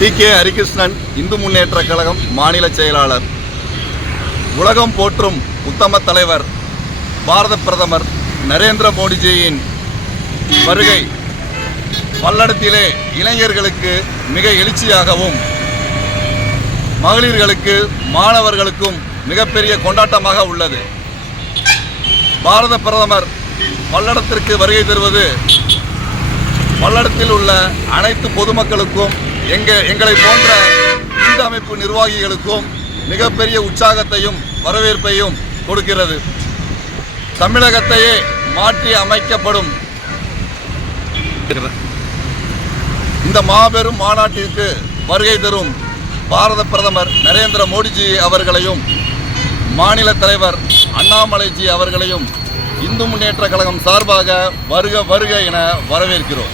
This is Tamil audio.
டி கே ஹரிகிருஷ்ணன் இந்து முன்னேற்ற கழகம் மாநில செயலாளர். உலகம் போற்றும் உத்தம தலைவர் பாரத பிரதமர் நரேந்திர மோடிஜியின் வருகை பல்லடத்திலே இளைஞர்களுக்கு மிக எழுச்சியாகவும் மகளிர்களுக்கு மாணவர்களுக்கும் மிகப்பெரிய கொண்டாட்டமாக உள்ளது. பாரத பிரதமர் பல்லடத்திற்கு வருகை தருவது பல்லடத்தில் உள்ள அனைத்து பொதுமக்களுக்கும் எங்க எங்களை போன்ற இந்த அமைப்பு நிர்வாகிகளுக்கும் மிகப்பெரிய உற்சாகத்தையும் வரவேற்பையும் கொடுக்கிறது. தமிழகத்தையே மாற்றி அமைக்கப்படும். இந்த மாபெரும் மாநாட்டிற்கு வருகை தரும் பாரத பிரதமர் நரேந்திர மோடிஜி அவர்களையும் மாநில தலைவர் அண்ணாமலைஜி அவர்களையும் இந்து முன்னேற்ற கழகம் சார்பாக வருக வருக என வரவேற்கிறோம்.